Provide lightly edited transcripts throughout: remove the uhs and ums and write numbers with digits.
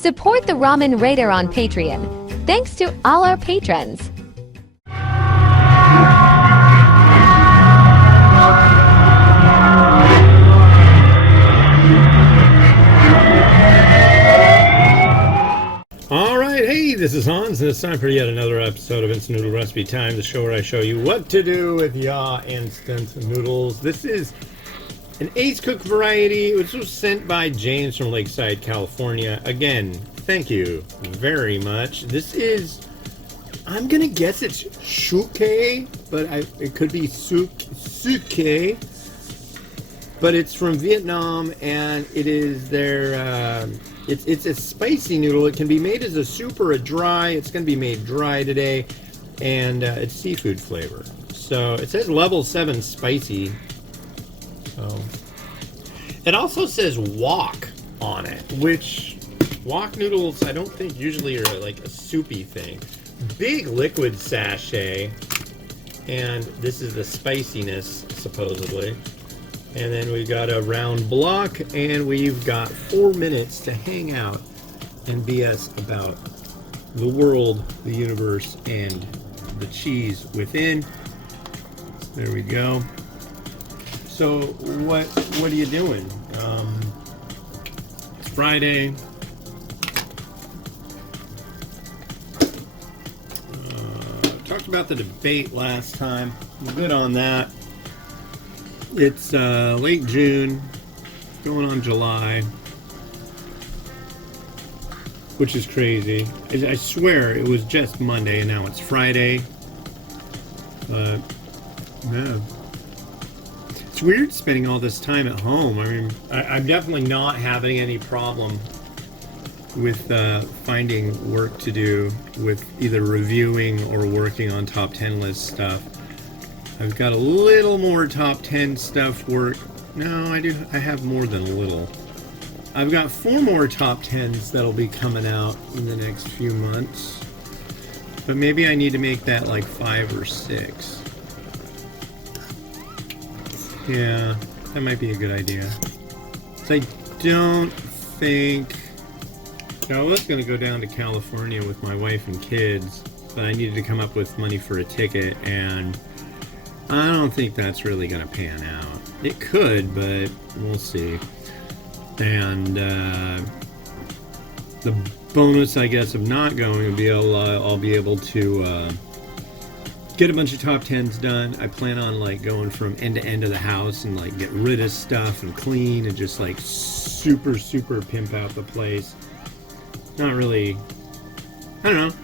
Support the Ramen Raider on Patreon. Thanks to all our patrons. Alright, hey, this is Hans, and it's time for yet another episode of Instant Noodle Recipe Time, the show where I show you what to do with your instant noodles. This is an Acecook variety, which was sent by James from Lakeside, California. Again, thank you very much. This is, I'm gonna guess it's SiuKay, but it could be SiuKay. But it's from Vietnam, and it is their, it's a spicy noodle. It can be made as a soup or a dry. It's going to be made dry today, and it's seafood flavor. So it says level 7 spicy. So it also says wok on it, which wok noodles I don't think usually are like a soupy thing. Big liquid sachet, and this is the spiciness supposedly. And then we've got a round block, and we've got 4 minutes to hang out and BS about the world, the universe, and the cheese within. So there we go. So what are you doing? It's Friday. Talked about the debate last time. I'm good on that. It's late June, going on July, which is crazy. I swear it was just Monday and now it's Friday. But, no. It's weird spending all this time at home. I mean, I'm definitely not having any problem with finding work to do with either reviewing or working on top 10 list stuff. I've got a little more top 10 stuff work. No, I have more than a little. I've got 4 more top 10s that'll be coming out in the next few months. But maybe I need to make that like 5 or 6. Yeah, that might be a good idea. So I don't think... I was going to go down to California with my wife and kids, but I needed to come up with money for a ticket, and I don't think that's really going to pan out. It could, but we'll see. And the bonus, I guess, of not going will be I'll be able to get a bunch of top 10s done. I plan on like going from end to end of the house and like get rid of stuff and clean and just like super pimp out the place. Not really, I don't know.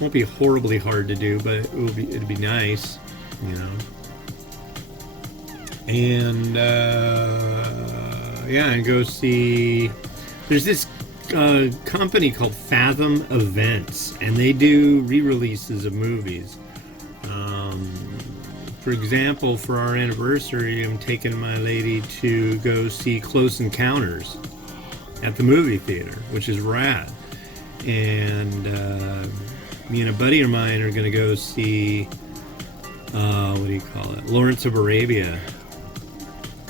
Won't be horribly hard to do, but it'll be nice. You know, and yeah, and go see. There's this company called Fathom Events, and they do re-releases of movies. For example, for our anniversary, I'm taking my lady to go see Close Encounters at the movie theater, which is rad. And me and a buddy of mine are going to go see. What do you call it? Lawrence of Arabia.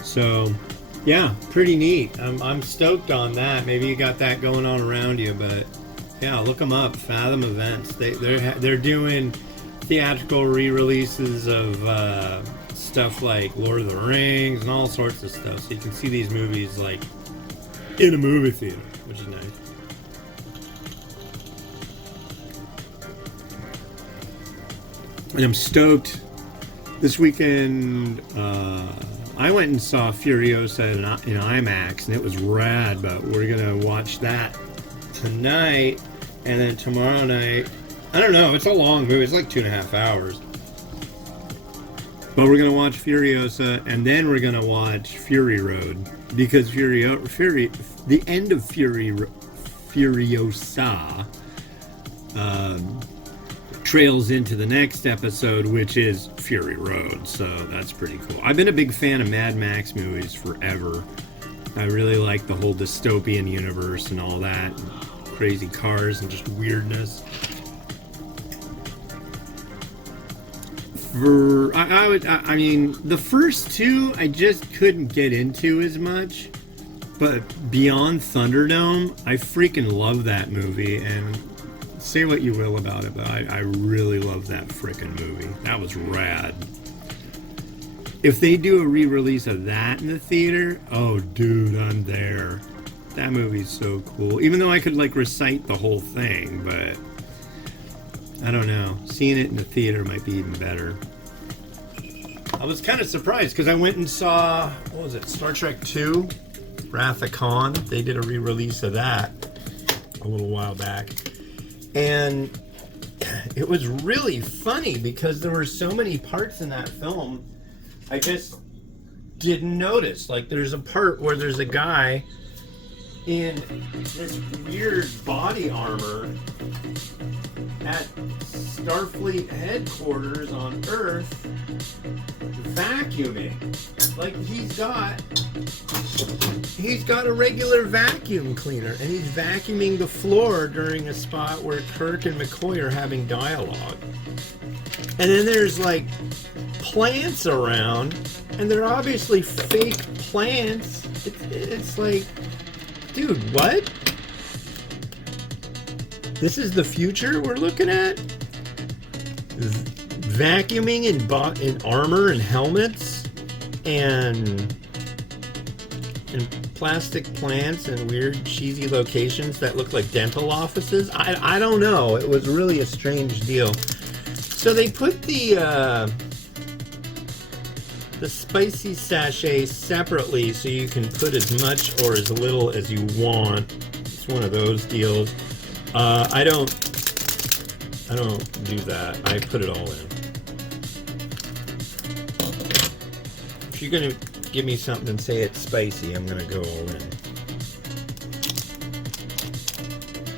So, yeah, pretty neat. I'm stoked on that. Maybe you got that going on around you, but yeah, look them up. Fathom Events. They're doing theatrical re-releases of stuff like Lord of the Rings and all sorts of stuff. So you can see these movies like in a movie theater, which is nice. And I'm stoked. This weekend, I went and saw Furiosa in IMAX, and it was rad, but we're going to watch that tonight, and then tomorrow night, I don't know, it's a long movie, it's like 2.5 hours. But we're going to watch Furiosa, and then we're going to watch Fury Road, because the end of Furiosa, trails into the next episode, which is Fury Road, so that's pretty cool. I've been a big fan of Mad Max movies forever. I really like the whole dystopian universe and all that, and crazy cars and just weirdness. I mean, the first two I just couldn't get into as much. But Beyond Thunderdome, I freaking love that movie, and say what you will about it, but I really love that freaking movie. That was rad. If they do a re-release of that in the theater, oh dude, I'm there. That movie's so cool. Even though I could like recite the whole thing, but I don't know. Seeing it in the theater might be even better. I was kind of surprised because I went and saw, what was it, Star Trek 2? Wrath of Khan. They did a re-release of that a little while back. And it was really funny because there were so many parts in that film I just didn't notice. Like there's a part where there's a guy in this weird body armor at Starfleet headquarters on Earth vacuuming. Like he's got a regular vacuum cleaner and he's vacuuming the floor during a spot where Kirk and McCoy are having dialogue. And then there's like plants around and they're obviously fake plants. It's like, dude, what? This is the future we're looking at? Vacuuming in armor and helmets and plastic plants and weird cheesy locations that look like dental offices. I don't know. It was really a strange deal. So they put the spicy sachet separately so you can put as much or as little as you want. It's one of those deals. I don't do that. I put it all in. If you're gonna give me something and say it's spicy, I'm gonna go all in.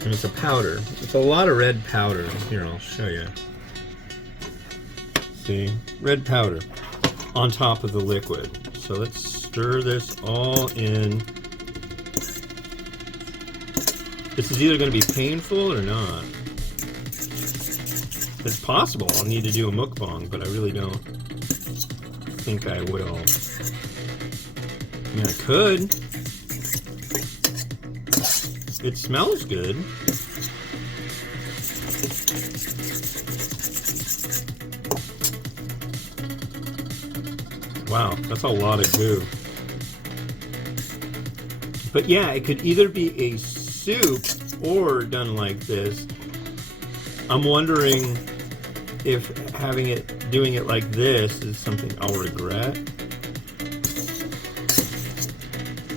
And it's a powder. It's a lot of red powder. Here, I'll show you. See? Red powder on top of the liquid. So let's stir this all in. This is either going to be painful or not. It's possible I'll need to do a mukbang, but I really don't think I will. I mean, I could. It smells good. Wow, that's a lot of goo. But yeah, it could either be a soup or done like this. I'm wondering if doing it like this is something I'll regret.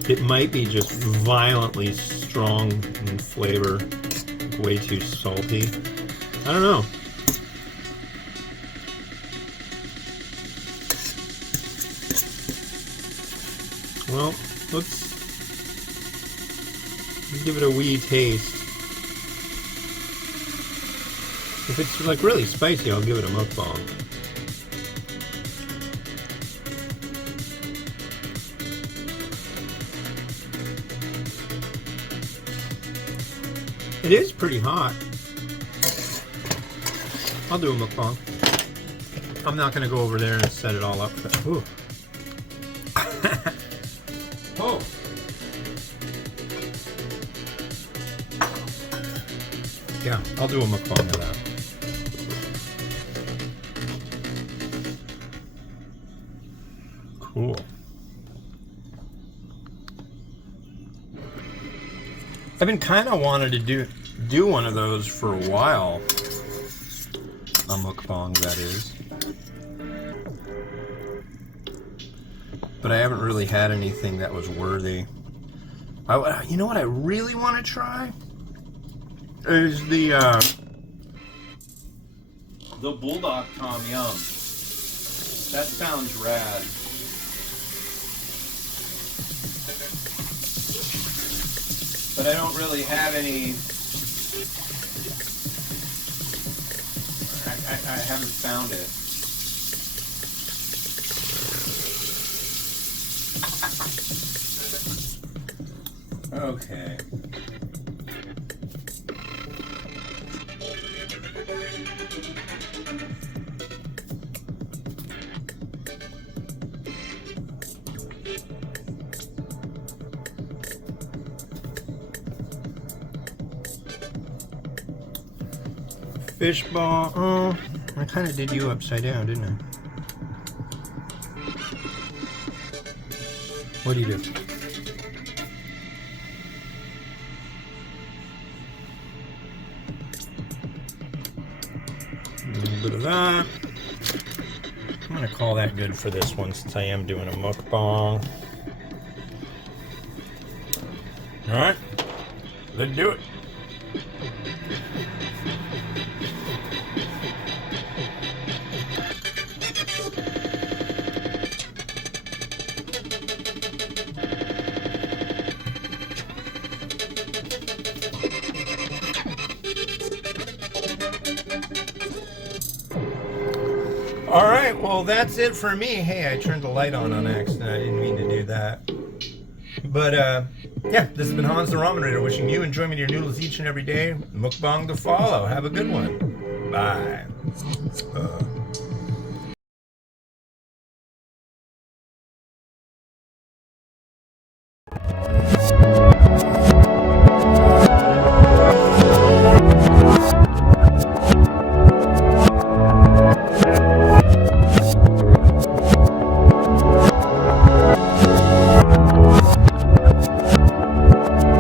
It might be just violently strong in flavor, way too salty. I don't know. Well, let's give it a wee taste. If it's like really spicy, I'll give it a mukbang. It is pretty hot. I'll do a mukbang. I'm not going to go over there and set it all up. Ooh. Oh. Yeah, I'll do a mukbang of that. Cool. I've been kind of wanting to do one of those for a while. A mukbang, that is. But I haven't really had anything that was worthy. You know what I really want to try? Is the Bulldog Tom Yum. That sounds rad. But I don't really have any. I haven't found it. Okay. fish ball. Oh, I kind of did you upside down, didn't I? What do you do? A little bit of that. I'm gonna call that good for this one since I am doing a mukbang. Alright, let's do it. Alright, well that's it for me. Hey, I turned the light on accident. I didn't mean to do that. But, yeah, this has been Hans the Ramen Raider wishing you enjoyment of your noodles each and every day. Mukbang to follow. Have a good one. Bye.